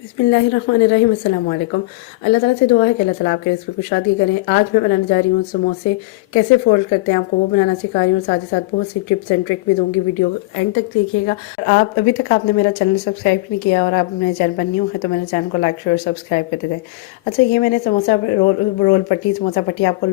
बिस्मिल्लाहिर्रहमानिर्रहीम अस्सलाम वालेकुम। अल्लाह ताला से दुआ है कि अल्लाह ताला आपके रिज़्क़ में कुशादगी करें। आज मैं बनाने जा रही हूँ समोसे कैसे फ़ोल्ड करते हैं, आपको वो बनाना सिखा रही हूँ। साथ ही साथ बहुत सी टिप्स एंड ट्रिक भी दूँगी, वीडियो एंड तक देखिएगा। और आप अभी तक आपने मेरा चैनल सब्सक्राइब नहीं किया और आप मेरे चैनल पर न्यू है तो मेरे चैनल को लाइक शेयर सब्सक्राइब करते थे। अच्छा, ये मैंने समोसा रोल पट्टी समोसा पट्टी आपको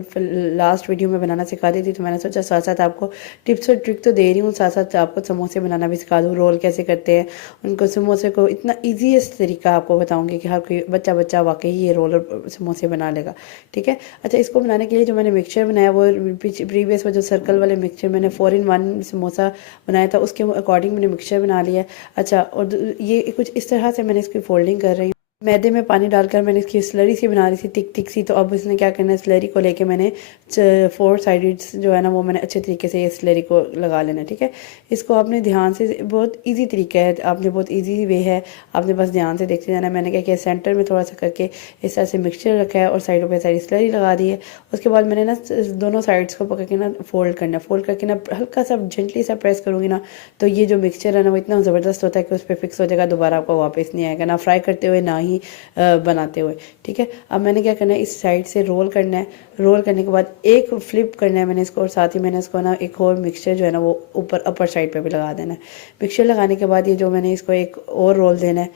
लास्ट वीडियो में बनाना सिखा दी थी, तो मैंने सोचा साथ साथ आपको टिप्स और ट्रिक तो दे रही हूँ, साथ साथ आपको समोसे बनाना भी सिखा दूँ। रोल कैसे करते हैं उनको, समोसे को इतना ईजीएस्ट तरीका आपको बताऊंगी कि हर कोई बच्चा वाकई ये रोल और समोसे बना लेगा। ठीक है। अच्छा, इसको बनाने के लिए जो मैंने मिक्सचर बनाया वो प्रीवियस वो जो सर्कल वाले मिक्सचर मैंने 4 in 1 समोसा बनाया था उसके अकॉर्डिंग मैंने मिक्सचर बना लिया है। अच्छा, और ये कुछ इस तरह से मैंने इसकी फोल्डिंग कर रही हूँ। मैदे में पानी डालकर मैंने इसकी स्लरी सी बना रही थी, थिक थिक सी। तो अब इसने क्या करना है, स्लरी को लेके मैंने 4 साइड्स जो है ना वो मैंने अच्छे तरीके से ये स्लरी को लगा लेना है। ठीक है। इसको आपने ध्यान से, बहुत इजी तरीका है, आपने बहुत इजी वे है, आपने बस ध्यान से देखते जाना है। मैंने क्या किया, सेंटर में थोड़ा सा करके इस तरह से मिक्सचर रखा है और साइडों पे सारी स्लरी लगा दी है। उसके बाद मैंने ना दोनों साइड्स को पकड़ के ना फोल्ड करना है। फोल्ड करके ना हल्का सा जेंटली सा प्रेस करूँगी ना, तो ये जो मिक्सचर है ना वो इतना ज़बरदस्त होता है कि उस पर फिक्स हो जाएगा, दोबारा आपको वापस नहीं आएगा, ना फ्राई करते हुए ना ही बनाते हुए। ठीक है। अब मैंने क्या करना है, इस साइड से रोल करना है। रोल करने के बाद एक फ्लिप करना है मैंने इसको, और साथ ही मैंने इसको ना एक और मिक्सचर जो है ना वो ऊपर अपर साइड पे भी लगा देना है। मिक्सचर लगाने के बाद ये जो मैंने इसको एक और रोल देना है,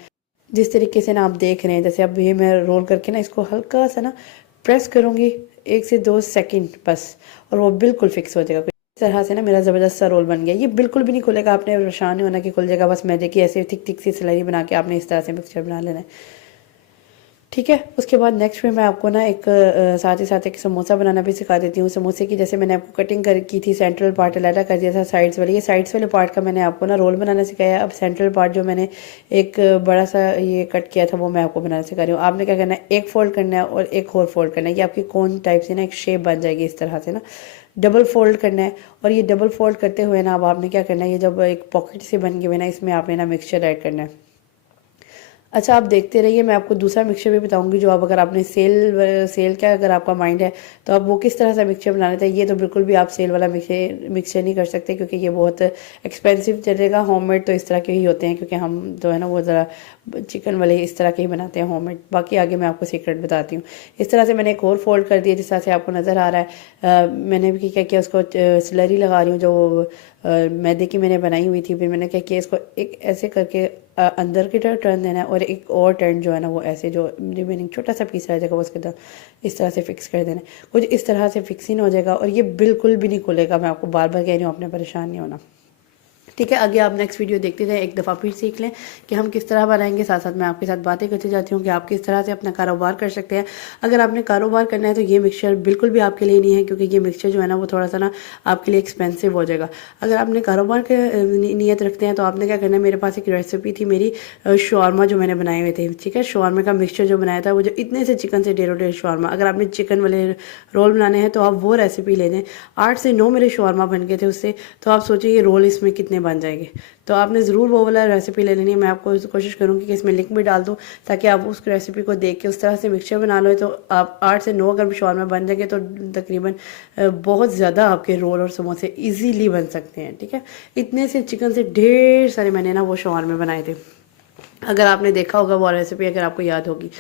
जिस तरीके से ना आप देख रहे हैं, जैसे अब ये मैं रोल करके ना इसको हल्का सा ना प्रेस करूँगी 1 से 2 सेकंड बस, और वो बिल्कुल फिक्स हो जाएगा। इस तरह से ना मेरा ज़बरदस्त सा रोल बन गया। ये बिल्कुल भी नहीं खुलेगा, आपने परेशान नहीं होना कि खुल जाएगा। बस मैदे की ऐसे थिक थिक सी स्लरी बना के आपने इस तरह से मिक्सचर बना लेना है। ठीक है। उसके बाद नेक्स्ट में मैं आपको ना एक साथ ही साथ एक समोसा बनाना भी सिखा देती हूँ। समोसे की जैसे मैंने आपको कटिंग की थी, सेंट्रल पार्ट अलग कर दिया था, साइड्स वाले, ये साइड्स वाले पार्ट का मैंने आपको ना रोल बनाना सिखाया। अब सेंट्रल पार्ट जो मैंने एक बड़ा सा ये कट किया था वो मैं आपको बनाना सिखा रही हूँ। आपने क्या करना है, एक फोल्ड करना है और एक और फोल्ड करना है। ये आपकी कोन टाइप से ना एक शेप बन जाएगी इस तरह से ना। डबल फोल्ड करना है, और ये डबल फोल्ड करते हुए ना अब आपने क्या करना है, ये जब एक पॉकेट से बन गई हुई ना, इसमें आपने ना मिक्सचर ऐड करना है। अच्छा, आप देखते रहिए, मैं आपको दूसरा मिक्सचर भी बताऊंगी जो आप, अगर आपने सेल का अगर आपका माइंड है तो आप वो किस तरह से मिक्सचर बना लेते हैं। ये तो बिल्कुल भी आप सेल वाला मिक्सचर नहीं कर सकते, क्योंकि ये बहुत एक्सपेंसिव चलेगा। होममेड तो इस तरह के ही होते हैं, क्योंकि हम जो है ना वो ज़रा चिकन वाले इस तरह के ही बनाते हैं होममेड। बाकी आगे मैं आपको सीक्रेट बताती हूँ। इस तरह से मैंने एक और फोल्ड कर दिया जिस तरह से आपको नज़र आ रहा है। मैंने भी क्या किया, उसको स्लरी लगा रही हूँ जो मैदे की मैंने बनाई हुई थी। फिर मैंने क्या किया, इसको एक ऐसे करके अंदर की तरफ टर्न देना है, और एक और टर्न जो है ना वो ऐसे जो रिमेनिंग छोटा सा पीस रह जाएगा उसके अंदर इस तरह से फिक्स कर देना है। कुछ इस तरह से फिक्सिंग हो जाएगा, और ये बिल्कुल भी नहीं खुलेगा। मैं आपको बार बार कह रही हूँ, आपने परेशान नहीं होना। ठीक है। आगे आप नेक्स्ट वीडियो देखते जाएं, एक दफ़ा फिर सीख लें कि हम किस तरह बनाएंगे। साथ साथ मैं आपके साथ बातें करती जाती हूँ कि आप किस तरह से अपना कारोबार कर सकते हैं। अगर आपने कारोबार करना है तो ये मिक्सचर बिल्कुल भी आपके लिए नहीं है, क्योंकि ये मिक्सचर जो है ना वो थोड़ा सा ना आपके लिए एक्सपेंसिव हो जाएगा। अगर आपने कारोबार के नीयत रखते हैं तो आपने क्या करना है, मेरे पास एक रेसिपी थी मेरी शॉर्मा जो मैंने बनाए हुए थे। ठीक है। शॉर्मा का मिक्सचर जो बनाया था वो जो इतने से चिकन से डेढ़ शॉर्मा, अगर आपने चिकन वाले रोल बनाने हैं तो आप वो रेसिपी ले लें। 8 से 9 मेरे शॉर्मा बन गए थे उससे। तो आप सोचिए ये रोल इसमें कितने बन जाएंगे। तो आपने ज़रूर वो वाला रेसिपी ले लेनी है। मैं आपको कोशिश करूँगी कि इसमें लिंक भी डाल दूँ, ताकि आप उस रेसिपी को देख के उस तरह से मिक्सचर बना लो। तो आप 8 से 9 अगर शॉर्मा बन जाएंगे तो तकरीबन बहुत ज़्यादा आपके रोल और समोसे ईजीली बन सकते हैं। ठीक है। इतने से चिकन से ढेर सारे मैंने ना वो शॉर्मे बनाए थे। अगर आपने देखा होगा वो रेसिपी, अगर आपको याद होगी।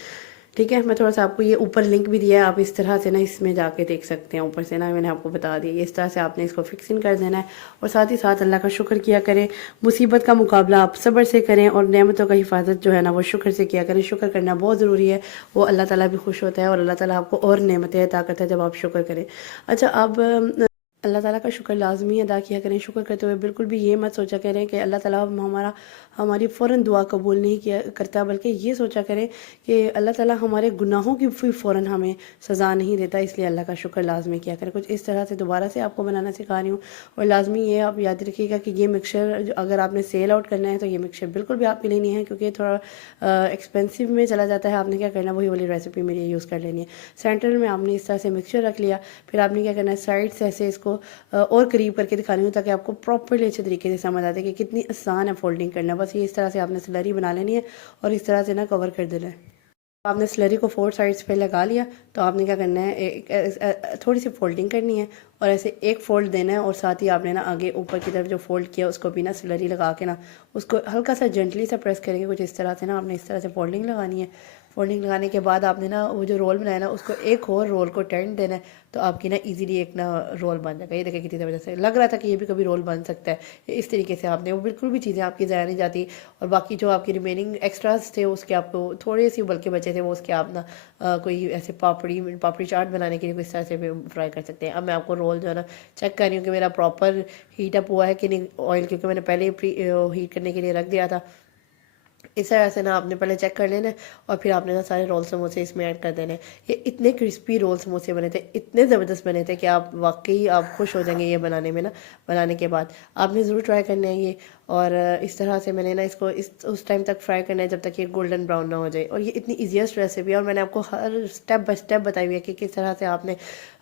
ठीक है। मैं थोड़ा सा आपको ये ऊपर लिंक भी दिया है, आप इस तरह से ना इसमें जाके देख सकते हैं। ऊपर से ना मैंने आपको बता दिया, इस तरह से आपने इसको फिक्सिंग कर देना है। और साथ ही साथ अल्लाह का शुक्र किया करें। मुसीबत का मुकाबला आप सब्र से करें, और नेमतों का हिफाजत जो है ना वो शुक्र से किया करें। शुक्र करना बहुत ज़रूरी है, वो अल्लाह ताला भी खुश होता है, और अल्लाह ताला आपको और नेमतें अता करता है जब आप शुक्र करें। अच्छा, अब अल्लाह ताला का शुक्र लाजमी अदा किया करें। शुक्र करते हुए बिल्कुल भी ये मत सोचा करें कि अल्लाह ताला हमारी फ़ौरन दुआ कबूल नहीं किया करता, बल्कि ये सोचा करें कि अल्लाह ताला हमारे गुनाहों की भी फ़ौरन हमें सज़ा नहीं देता, इसलिए अल्लाह का शुक्र लाजमी किया करें। कुछ इस तरह से दोबारा से आपको बनाना सिखा रही हूँ। और लाजमी ये आप याद रखिएगा कि ये मिक्सचर अगर आपने सेल आउट करना है तो ये मिक्सचर बिल्कुल भी आपके लिए नहीं है, क्योंकि थोड़ा एक्सपेंसिव में चला जाता है। आपने क्या करना है, वही वाली रेसिपी मेरी यूज़ कर लेनी है। सेंटर में आपने इस तरह से मिक्सचर रख लिया। फिर आपने क्या करना है, साइड से ऐसे इसको और करीब करके दिखानी हूँ, ताकि आपको प्रॉपरली अच्छे तरीके से समझ आते कि कितनी आसान है फोल्डिंग करना। बस ये इस तरह से आपने स्लरी बना लेनी है और इस तरह से ना कवर कर देना है। आपने स्लरी को 4 साइड्स पे लगा लिया, तो आपने क्या करना है, थोड़ी सी फोल्डिंग करनी है, और ऐसे एक फ़ोल्ड देना है और साथ ही आपने ना आगे ऊपर की तरफ जो फ़ोल्ड किया उसको भी ना स्लरी लगा के ना उसको हल्का सा जेंटली सा प्रेस करेंगे कुछ इस तरह से ना। आपने इस तरह से फोल्डिंग लगानी है। फोल्डिंग लगाने के बाद आपने ना वो जो रोल बनाया ना उसको एक और रोल को टर्न देना है, तो आपकी ना इजीली एक ना रोल बन जाएगा। ये देखिए कितनी वजह से लग रहा था कि ये भी कभी रोल बन सकता है। इस तरीके से आपने वो बिल्कुल भी चीज़ें आपकी ज़ाया नहीं जाती। और बाकी जो आपकी रिमेनिंग एक्स्ट्रास थे उसके आपको थोड़े से बल्कि बचे थे वो उसके आप ना कोई ऐसे पापड़ी चाट बनाने के लिए इस तरह से भी फ्राई कर सकते हैं। अब मैं आपको रोल जो है ना चेक कर रही हूँ कि मेरा प्रॉपर हीट अप हुआ है कि नहीं ऑयल, क्योंकि मैंने पहले ही हीट करने के लिए रख दिया था। इस तरह से ना आपने पहले चेक कर लेना है और फिर आपने ना सारे रोल समोसे इसमें ऐड कर देने हैं। ये इतने क्रिस्पी रोल समोसे बने थे, इतने ज़बरदस्त बने थे कि आप वाकई आप खुश हो जाएंगे ये बनाने में ना। बनाने के बाद आपने ज़रूर ट्राई करना है ये। और इस तरह से मैंने ना इसको उस टाइम तक फ्राई करना है जब तक ये गोल्डन ब्राउन ना हो जाए। और ये इतनी ईजीएस्ट रेसिपी है और मैंने आपको हर स्टेप बाय स्टेप बताई हुई है कि किस तरह से आपने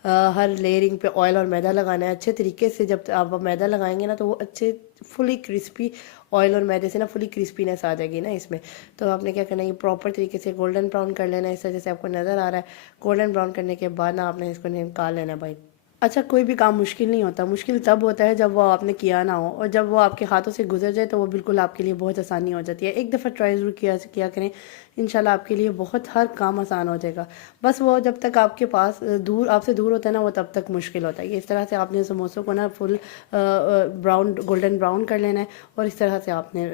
हर लेयरिंग पे ऑयल और मैदा लगाना है अच्छे तरीके से। जब आप मैदा लगाएंगे ना तो वो अच्छे फुली क्रिस्पी ऑयल और मैदे से ना फुली क्रिस्पीनेस आ जाएगी ना इसमें। तो आपने क्या करना है, ये प्रॉपर तरीके से गोल्डन ब्राउन कर लेना है, इस तरह जैसे आपको नज़र आ रहा है। गोल्डन ब्राउन करने के बाद ना आपने इसको निकाल लेना है भाई। अच्छा, कोई भी काम मुश्किल नहीं होता, मुश्किल तब होता है जब वो आपने किया ना हो, और जब वो आपके हाथों से गुजर जाए तो वो बिल्कुल आपके लिए बहुत आसानी हो जाती है। एक दफ़ा ट्राई ज़रूर किया करें, इंशाल्लाह आपके लिए बहुत हर काम आसान हो जाएगा। बस वो जब तक आपके पास आपसे दूर होता है ना वो तब तक मुश्किल होता है। ये इस तरह से आपने समोसों को ना फुल ब्राउन गोल्डन ब्राउन कर लेना है और इस तरह से आपने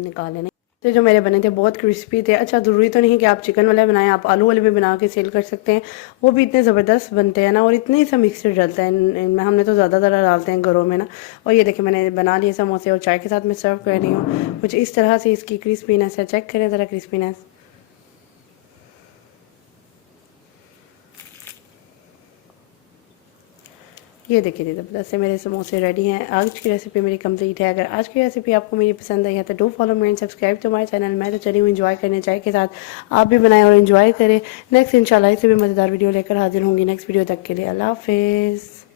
निकाल लेना है। तो जो मेरे बने थे बहुत क्रिस्पी थे। अच्छा, ज़रूरी तो नहीं कि आप चिकन वाले बनाएं, आप आलू वाले भी बना के सेल कर सकते हैं, वो भी इतने ज़बरदस्त बनते हैं ना। और इतने सा मिक्सचर डलता है इनमें, हमने तो ज़्यादा डालते हैं घरों में ना। और ये देखिए मैंने बना लिए समोसे और चाय के साथ मैं सर्व कर रही हूँ। कुछ इस तरह से इसकी क्रिस्पीनेस है, चेक करें ज़रा क्रिस्पीनेस। ये देखिए जी, ज़बरदस्त से मेरे समोसे रेडी हैं। आज की रेसिपी मेरी कंप्लीट है। अगर आज की रेसिपी आपको मेरी पसंद आई है तो do follow me and subscribe to my channel. मैं तो चली हूँ एंजॉय करने चाय के साथ, आप भी बनाएं और एंजॉय करें। नेक्स्ट इंशाल्लाह इससे भी मज़ेदार वीडियो लेकर हाजिर होंगी। नेक्स्ट वीडियो तक के लिए अल्लाह हाफिज़।